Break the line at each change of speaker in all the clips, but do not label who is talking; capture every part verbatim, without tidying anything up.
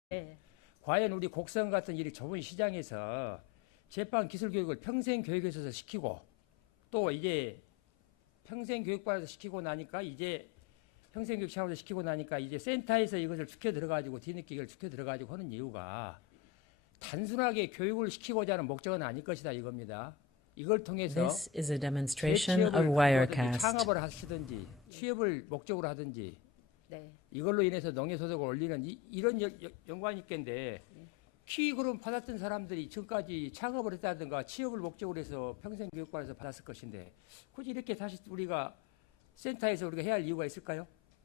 네.
과연 우리 곡성 같은 이 좁은 시장에서 제빵 기술 교육을 평생 교육에서 시키고 또 이제 평생 교육반에서 시키고 나니까 이제 평생 교육 차원에서 시키고 나니까 이제 센터에서 이것을 축혀 들어가지고 뒤늦게 을 축혀 들어가지고 하는 이유가 단순하게 교육을 시키고자 하는 목적은 아닐 것이다 이겁니다. 이걸 통해서
This is a demonstration of
재취업을
Wirecast.
창업을 하시든지 취업을 목적으로 하든지
네.
이걸로 인해서 농해소득을 올리는 이, 이런 여, 여, 연관이 있겠는데 키 그럼 받았던 사람들이 지금까지 창업을 했다든가 취업을 목적으로 해서 평생 교육관에서 받았을 것인데 굳이 이렇게 다시 우리가 센터에서 우리가 해야 할 이유가 있을까요?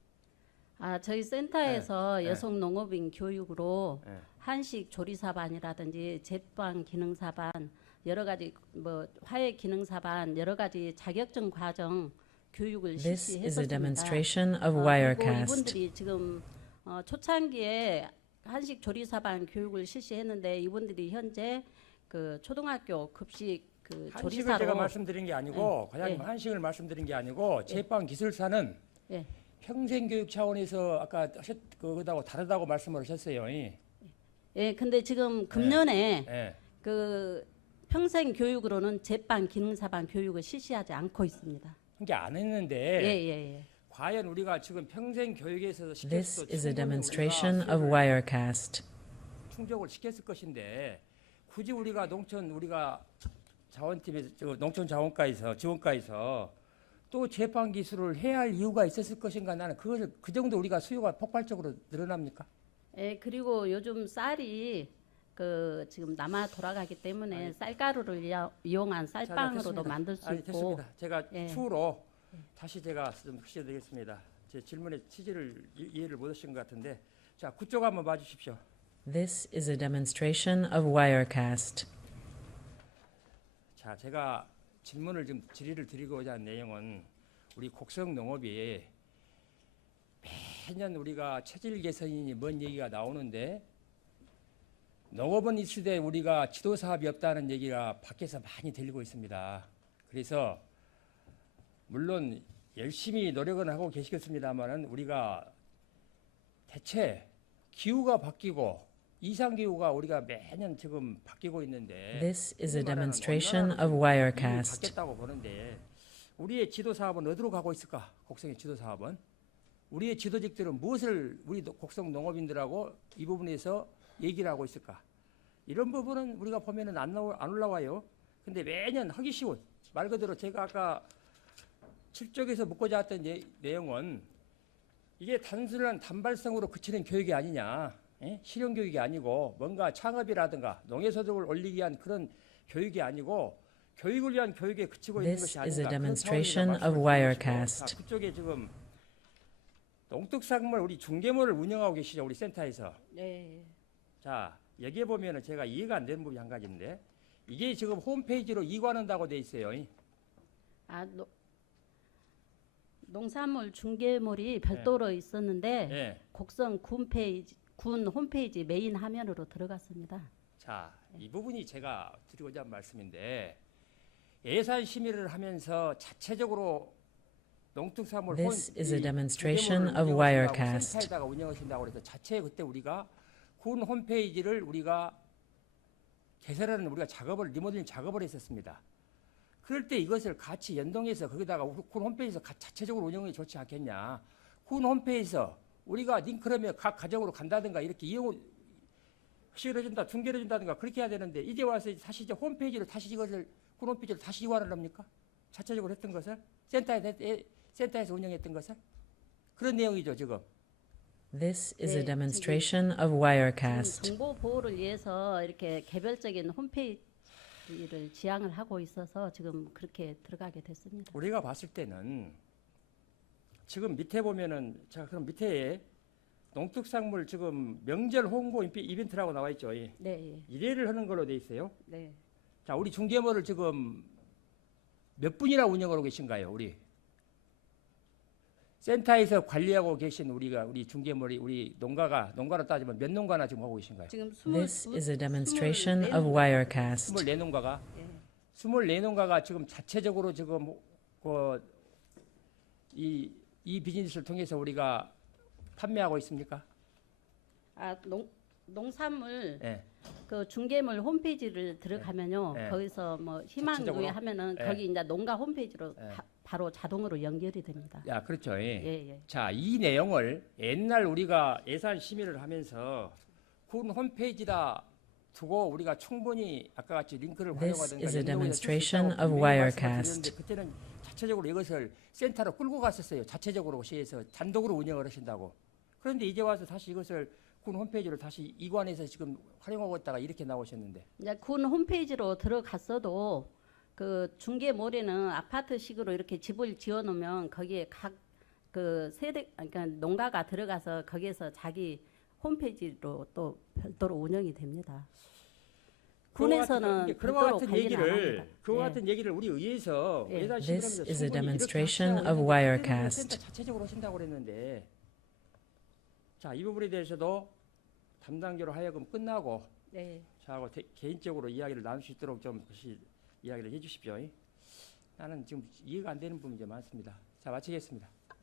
아, 저희 센터에서
네.
여성 농업인 교육으로
네.
한식 조리사반이라든지 제빵 기능사반 여러 가지 뭐 화해 기능사반 여러 가지 자격증 과정 교육을
This is a
실시했었습니다.
demonstration of
어, 그리고
Wirecast.
이분들이 지금 어, 초창기에 한식 조리사반 교육을 실시했는데 이분들이 현재 그 초등학교 급식 그
한식을
조리사로
제가 말씀드린 게 아니고
네.
과장님
네.
한식을 말씀드린 게 아니고 제빵 기술사는
네.
평생 교육 차원에서 아까 하셨 그거하고 다르다고 말씀을 하셨어요. 예.
예, 근데 지금 금년에
예.
그 평생 교육으로는 제빵 기능사반 교육을 실시하지 않고 있습니다.
그러니까 안 했는데
예, 예, 예.
과연 우리가 지금 평생 교육에서
This
시켰어도
is a
충분히
demonstration
우리가
of
수요를
Wirecast.
충족을 시켰을 것인데 굳이 우리가 농촌 우리가 자원팀에서 저 농촌 자원과에서 지원과에서 또 제빵 기술을 해야 할 이유가 있었을 것인가 나는 그것을 그 정도 우리가 수요가 폭발적으로 늘어납니까?
예, 그리고 요즘 쌀이 그 지금 남아 돌아가기 때문에
아니,
쌀가루를 이야- 이용한
자, 자,
쌀빵으로도
됐습니다.
만들 수
아니,
있고
됐습니다. 제가
예.
추후로 다시 제가 좀 하셔야되겠습니다. 제 질문의 취지를 이- 이해를 못하신 것 같은데 자 그쪽 한번 봐주십시오.
This is a demonstration of Wirecast.
자, 제가 질문을 좀 질의를 드리고자 한 내용은 우리 곡성 농업이 매년 우리가 체질 개선이니 뭔 얘기가 나오는데 농업은 이슈대 우리가 지도 사업이 없다는 얘기가 밖에서 많이 들리고 있습니다. 그래서 물론 열심히 노력은 하고 계시겠습니다만은 우리가 대체 기후가 바뀌고 이상 기후가 우리가 매년 지금 바뀌고 있는데
This is a
흔히 말하는
demonstration
온난화
of
기후가
Wirecast.
바뀌었다고 보는데 우리의 지도 사업은 어디로 가고 있을까? 곡성의 지도 사업은 우리의 지도직들은 무엇을 우리 노- 곡성 농업인들하고 이 부분에서 얘기를 하고 있을까? 이런 부분은 우리가 보면은 안, 나오, 안 올라와요. 근데 매년 하기 쉬운 말 그대로 제가 아까 칠쪽에서 묻고자 했던 예, 내용은 이게 단순한 단발성으로 그치는 교육이 아니냐. 예? 실용 교육이 아니고 뭔가 창업이라든가 농해소득을 올리기 위한 그런 교육이 아니고 교육을 위한 교육에 그치고 있는
This
것이
is a
아닌가. 그런
demonstration
차원에서
of
말씀을
Wirecast.
드리고 싶고. 자, 그쪽에 지금 농특산물 우리 중개모를 운영하고 계시죠. 우리 센터에서.
예, 예.
자, 여기에 보면은 제가 이해가 안 되는 부분이 한 가지인데 이게 지금 홈페이지로 이관한다고 돼 있어요.
아, 노, 농산물 중개물이 별도로 있었는데
예.
곡성 군 페이지 군 홈페이지 메인 화면으로 들어갔습니다.
자, 이 부분이 제가 드리고자 한 말씀인데 예산 심의를 하면서 자체적으로 농특산물
This
혼-
is a
이
demonstration
중개물을
of
운영하신다고
Wirecast.
센터에다가 운영하신다고 그래서 자체 그때 우리가 군 홈페이지를 우리가 개설하는 우리가 작업을 리모델링 작업을 했었습니다. 그럴 때 이것을 같이 연동해서 거기다가 군 홈페이지에서 가- 자체적으로 운영이 좋지 않겠냐. 군 홈페이지에서 우리가 링크를 하면 각 가정으로 간다든가 이렇게 이용을 허식을 해준다, 중개를 해준다든가 그렇게 해야 되는데 이제 와서 다시 이제 홈페이지를 다시 이것을 군 홈페이지를 다시 이관을 합니까? 자체적으로 했던 것을 센터에 센터에서 운영했던 것을 그런 내용이죠 지금.
This is
네,
a demonstration of
지금
Wirecast.
정보 보호를 위해서 이렇게 개별적인 홈페이지를 지향을 하고 있어서 지금 그렇게 들어가게 됐습니다.
우리가 봤을 때는 지금 밑에 보면은 자 그럼 밑에 농특산물 지금 명절 홍보 이베- 이벤트라고 나와 있죠. 예.
네,
일회를 하는 걸로 돼 있어요.
네.
자 우리 중개모를 지금 몇 분이나 운영하고 계신가요? 우리 센터에서 관리하고 계신 우리가 우리 중개모리 우리 농가가 농가로 따지면 몇 농가나 지금 하고 계신가요?
지금 스물
This is a demonstration
스물네
of
농가.
Wirecast.
스물네 농가가
예.
스물네 농가가 지금 자체적으로 지금 그이 이 비즈니스를 통해서 우리가 판매하고 있습니까?
아, 농 농산물
예.
그 중개물 홈페이지를 들어가면요.
네.
거기서 뭐 희망구에
자체적으로?
하면은
네.
거기 이제 농가 홈페이지로
네.
바, 바로 자동으로 연결이 됩니다.
야, 그렇죠. 예.
예, 예.
자, 이 내용을 옛날 우리가 예산 심의를 하면서 군 홈페이지다 두고 우리가 충분히 아까 같이 링크를
This
활용하든가
is a
연동해서 쓸수
demonstration
있다고
of
분명히 말씀을
Wirecast.
드렸는데 그때는 자체적으로 이것을 센터로 끌고 갔었어요. 자체적으로 시에서 단독으로 운영을 하신다고. 그런데 이제 와서 다시 이것을 군 홈페이지로 다시 이관해서 지금 활용하고 있다가 이렇게 나오셨는데.
이제 군 홈페이지로 들어갔어도 그 중개몰에는 아파트식으로 이렇게 집을 지어놓으면 거기에 각 그 세대 그러니까 농가가 들어가서 거기에서 자기 홈페이지로 또 별도로 운영이 됩니다. 군에서는
그와
별도로
같은
관리를 안
얘기를
합니다.
그와
예.
같은 얘기를 우리 의회에서
예.
예산
This
심의하면서
is a
충분히 이렇게
demonstration
하시라고
of
했는데
Wirecast.
센터 자체적으로 하신다고 그랬는데 자, 이 부분에 대해서도 담당자로 하여금 끝나고
네.
저하고 대- 개인적으로 이야기를 나눌 수 있도록 좀 다시 이야기를 해 주십시오. 나는 지금 이해가 안 되는 부분이 좀 많습니다. 자, 마치겠습니다.